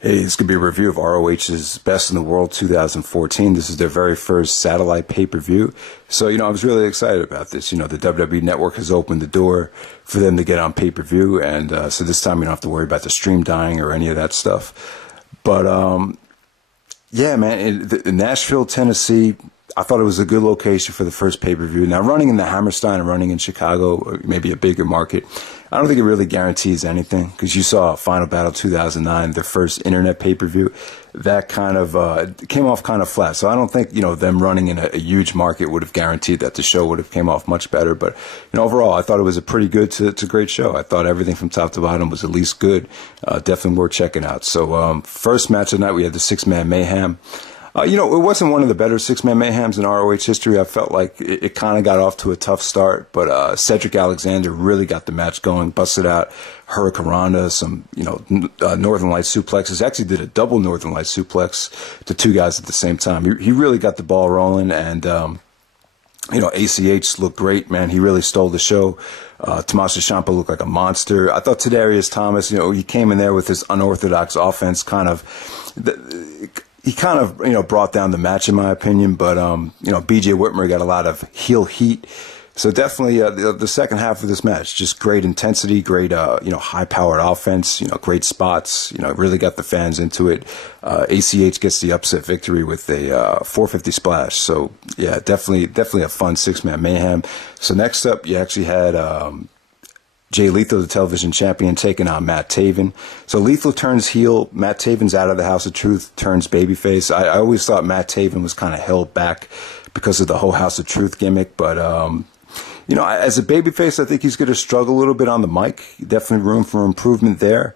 Hey, this could be a review of ROH's Best in the World 2014. This is their very first satellite pay-per-view. So, I was really excited about this. The WWE Network has opened the door for them to get on pay-per-view. And so this time you don't have to worry about the stream dying or any of that stuff. But, yeah, man, in Nashville, Tennessee, I thought it was a good location for the first pay-per-view. Now, running in the Hammerstein and running in Chicago, maybe a bigger market, I don't think it really guarantees anything, because you saw Final Battle 2009, their first internet pay-per-view. That kind of came off kind of flat. So I don't think, them running in a huge market would have guaranteed that the show would have came off much better. But, overall, I thought it was a pretty good to great show. I thought everything from top to bottom was at least good. Definitely worth checking out. So first match of the night, we had the six-man Mayhem. It wasn't one of the better six-man Mayhems in ROH history. I felt like it kind of got off to a tough start, but Cedric Alexander really got the match going, busted out Hurricane Rana, some, Northern Light suplexes. Actually did a double Northern Light suplex to two guys at the same time. He really got the ball rolling, and, ACH looked great, man. He really stole the show. Tomasso Ciampa looked like a monster. I thought Tadarius Thomas, he came in there with his unorthodox offense, he kind of brought down the match in my opinion, but BJ Whitmer got a lot of heel heat. So definitely the second half of this match, just great intensity, great high powered offense, great spots, really got the fans into it. ACH gets the upset victory with a 450 splash. So yeah, definitely a fun six-man Mayhem. So next up, you actually had Jay Lethal, the television champion, taking on Matt Taven. So Lethal turns heel. Matt Taven's out of the House of Truth, turns babyface. I always thought Matt Taven was kind of held back because of the whole House of Truth gimmick. But, as a babyface, I think he's going to struggle a little bit on the mic. Definitely room for improvement there.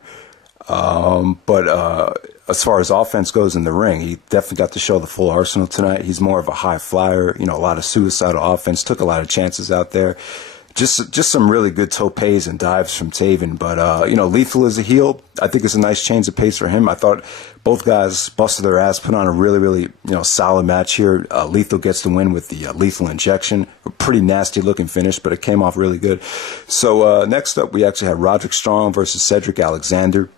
But as far as offense goes in the ring, he definitely got to show the full arsenal tonight. He's more of a high flyer, a lot of suicidal offense, took a lot of chances out there. Just some really good topes and dives from Taven. But, Lethal is a heel. I think it's a nice change of pace for him. I thought both guys busted their ass, put on a really, really, solid match here. Lethal gets the win with the lethal injection. A pretty nasty looking finish, but it came off really good. So, next up, we actually had Roderick Strong versus Cedric Alexander.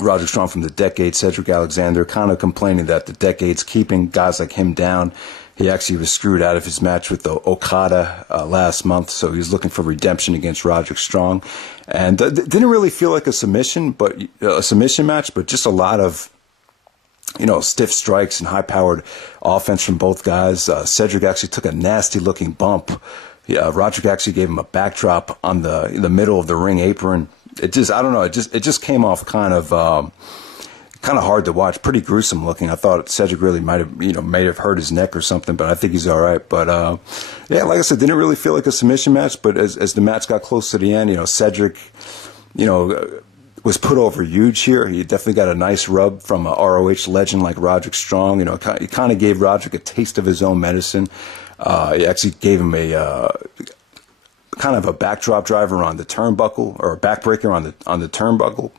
Roderick Strong from the Decade, Cedric Alexander kind of complaining that the Decade's keeping guys like him down. He actually was screwed out of his match with the Okada last month, so he was looking for redemption against Roderick Strong. And didn't really feel like a submission match, but just a lot of, stiff strikes and high-powered offense from both guys. Cedric actually took a nasty-looking bump. Yeah, Roderick actually gave him a backdrop on in the middle of the ring apron. I don't know, it just came off kind of hard to watch, pretty gruesome looking. I thought Cedric really might have hurt his neck or something, but I think he's all right. But yeah, like I said, didn't really feel like a submission match. But as the match got close to the end, Cedric, was put over huge here. He definitely got a nice rub from a ROH legend like Roderick Strong. He kind of gave Roderick a taste of his own medicine. He actually gave him a kind of a backdrop driver on the turnbuckle, or a backbreaker on the turnbuckle.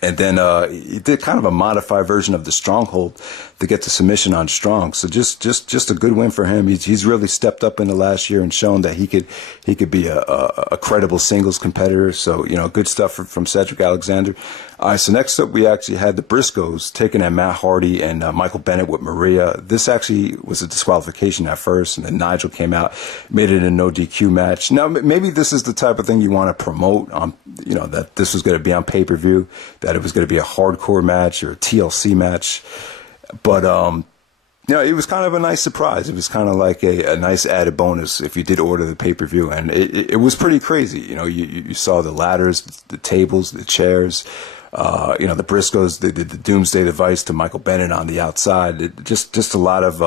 And then he did kind of a modified version of the Stronghold to get the submission on Strong. So just a good win for him. He's really stepped up in the last year and shown that he could be a credible singles competitor. So good stuff from Cedric Alexander. All right, so next up we actually had the Briscoes taking on Matt Hardy and Michael Bennett with Maria. This actually was a disqualification at first, and then Nigel came out, made it a no DQ match. Now maybe this is the type of thing you want to promote on, that this was going to be on pay-per-view, that it was going to be a hardcore match or a TLC match. But, it was kind of a nice surprise. It was kind of like a nice added bonus if you did order the pay-per-view. And it was pretty crazy. You saw the ladders, the tables, the chairs. The Briscoes, they did the Doomsday Device to Michael Bennett on the outside. Just a lot of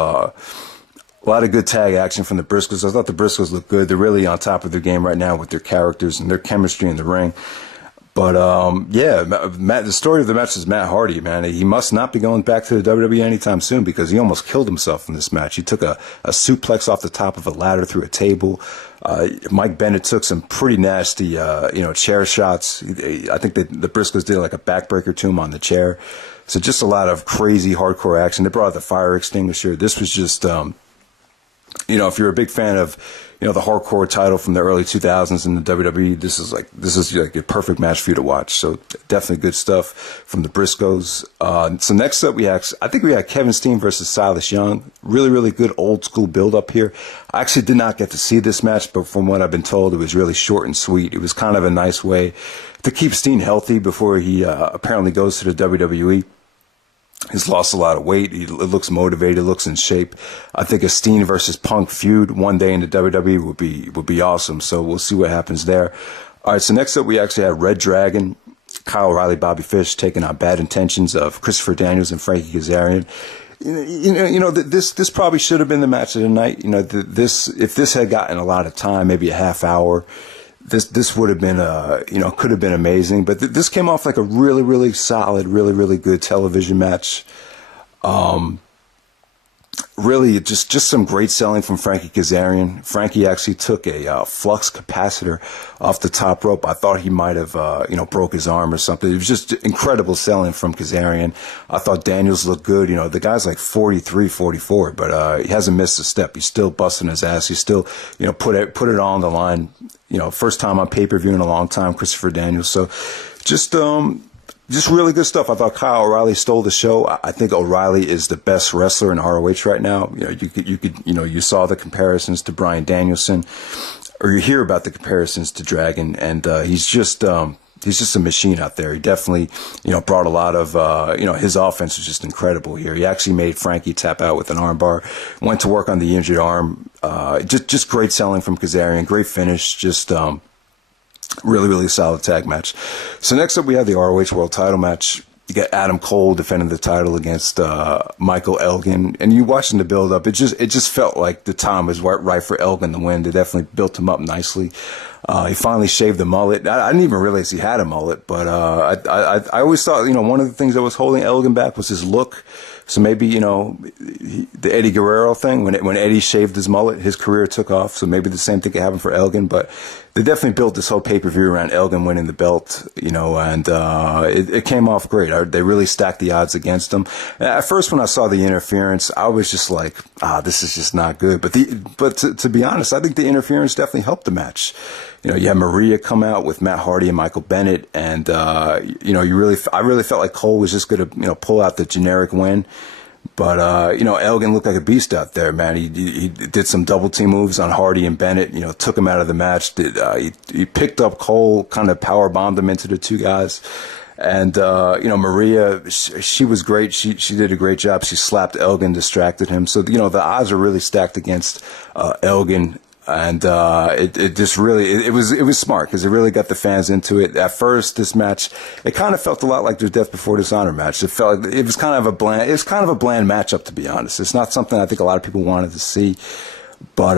good tag action from the Briscoes. I thought the Briscoes looked good. They're really on top of their game right now with their characters and their chemistry in the ring. But, yeah, the story of the match is Matt Hardy, man. He must not be going back to the WWE anytime soon, because he almost killed himself in this match. He took a suplex off the top of a ladder through a table. Mike Bennett took some pretty nasty, chair shots. I think the Briscoes did like a backbreaker to him on the chair. So just a lot of crazy hardcore action. They brought out the fire extinguisher. This was just, if you're a big fan of, the hardcore title from the early 2000s in the WWE. This is like a perfect match for you to watch. So definitely good stuff from the Briscoes. So next up I think we had Kevin Steen versus Silas Young. Really, really good old school build up here. I actually did not get to see this match, but from what I've been told, it was really short and sweet. It was kind of a nice way to keep Steen healthy before he apparently goes to the WWE. He's lost a lot of weight. He looks motivated, looks in shape. I think a Steen versus Punk feud one day in the WWE would be awesome. So we'll see what happens there. All right, so next up we actually have Red Dragon, Kyle O'Reilly, Bobby Fish taking on Bad Intentions of Christopher Daniels and Frankie Kazarian. This probably should have been the match of the night. If this had gotten a lot of time, maybe a half hour, this would have been could have been amazing. But this came off like a really, really solid, really, really good television match. Really, just some great selling from Frankie Kazarian. Frankie actually took a flux capacitor off the top rope. I thought he might have, broke his arm or something. It was just incredible selling from Kazarian. I thought Daniels looked good. The guy's like 43, 44, but he hasn't missed a step. He's still busting his ass. He's still, put it all on the line. First time on pay-per-view in a long time, Christopher Daniels. So just really good stuff. I thought Kyle O'Reilly stole the show. I think O'Reilly is the best wrestler in ROH right now. You saw the comparisons to Bryan Danielson, or you hear about the comparisons to Dragon, and he's just a machine out there. He definitely, brought a lot of, his offense was just incredible here. He actually made Frankie tap out with an armbar, went to work on the injured arm. Just great selling from Kazarian, great finish, just, really, really solid tag match. So next up, we have the ROH World Title match. You got Adam Cole defending the title against Michael Elgin, and you watching the build up. It just felt like the time was right for Elgin to win. They definitely built him up nicely. He finally shaved the mullet. I didn't even realize he had a mullet, but I always thought one of the things that was holding Elgin back was his look. So maybe, the Eddie Guerrero thing, when Eddie shaved his mullet, his career took off. So maybe the same thing could happen for Elgin. But they definitely built this whole pay-per-view around Elgin winning the belt, and it came off great. They really stacked the odds against him. At first, when I saw the interference, I was just like, this is just not good. But to be honest, I think the interference definitely helped the match. You had Maria come out with Matt Hardy and Michael Bennett, and I really felt like Cole was just going to pull out the generic win. But Elgin looked like a beast out there, man. He did some double team moves on Hardy and Bennett. Took him out of the match. He picked up Cole, kind of power bombed him into the two guys. And Maria, she was great. She did a great job. She slapped Elgin, distracted him. So the odds are really stacked against Elgin. And it just really it was smart because it really got the fans into it. At first, this match, it kind of felt a lot like their Death Before Dishonor match. It felt like it was kind of a bland matchup, to be honest. It's not something I think a lot of people wanted to see, but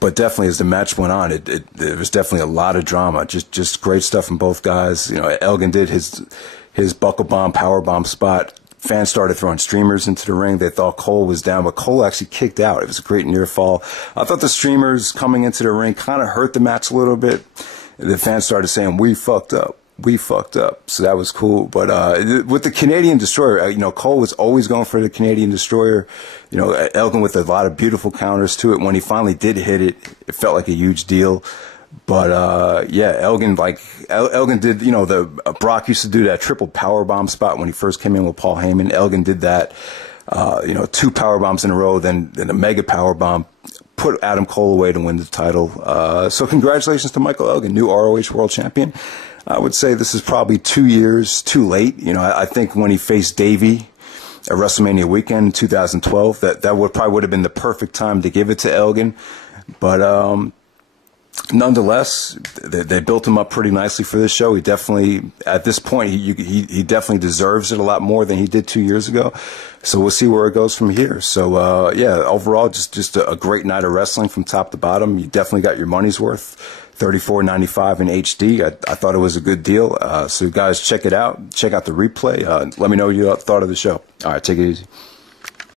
definitely as the match went on, it was definitely a lot of drama. Just great stuff from both guys. Elgin did his buckle bomb, power bomb spot. Fans started throwing streamers into the ring. They thought Cole was down, but Cole actually kicked out. It was a great near fall. I thought the streamers coming into the ring kind of hurt the match a little bit. The fans started saying, "We fucked up. We fucked up." So that was cool. But with the Canadian Destroyer, Cole was always going for the Canadian Destroyer. Elgin with a lot of beautiful counters to it. When he finally did hit it, it felt like a huge deal. But Elgin did, Brock used to do that triple power bomb spot when he first came in with Paul Heyman. Elgin did that, 2 power bombs in a row, then a mega power bomb, put Adam Cole away to win the title. So congratulations to Michael Elgin, new ROH World Champion. I would say this is probably 2 years too late. I think when he faced Davey at WrestleMania weekend in 2012, that probably would have been the perfect time to give it to Elgin. But nonetheless, they built him up pretty nicely for this show. He definitely, at this point, he definitely deserves it a lot more than he did 2 years ago. So we'll see where it goes from here. So overall, just a great night of wrestling from top to bottom. You definitely got your money's worth. $34.95 in HD. I thought it was a good deal. So guys, check it out. Check out the replay. Let me know what you thought of the show. All right, take it easy.